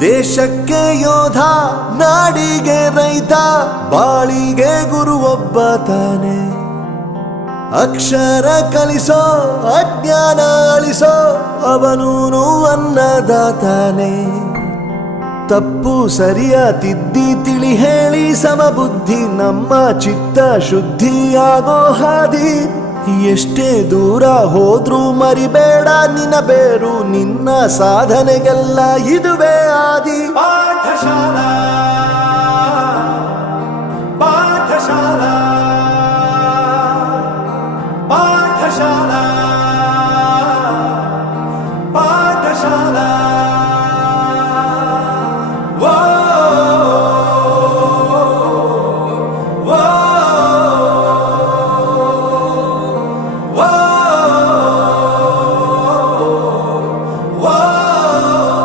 ದೇಶಕ್ಕೆ ಯೋಧ, ನಾಡಿಗೆ ರೈತ, ಬಾಳಿಗೆ ಗುರು ಒಬ್ಬ ತಾನೆ. ಅಕ್ಷರ ಕಲಿಸೋ, ಅಜ್ಞಾನ ಅಳಿಸೋ, ಅವನೂನು ಅನ್ನದಾತಾನೆ. ತಪ್ಪು ಸರಿಯ ತಿದ್ದಿ ತಿಳಿ ಹೇಳಿ ಸಮಬುದ್ಧಿ ನಮ್ಮ ಚಿತ್ತ ಶುದ್ಧಿಯಾಗೋ ಹಾದಿ. ಎಷ್ಟೇ ದೂರ ಹೋದ್ರೂ ಮರಿಬೇಡ ನಿನ್ನ ಬೇರು, ನಿನ್ನ ಸಾಧನೆಗೆಲ್ಲ ಇದುವೇ ಆದಿ. ಪಾಠಶಾಲಾ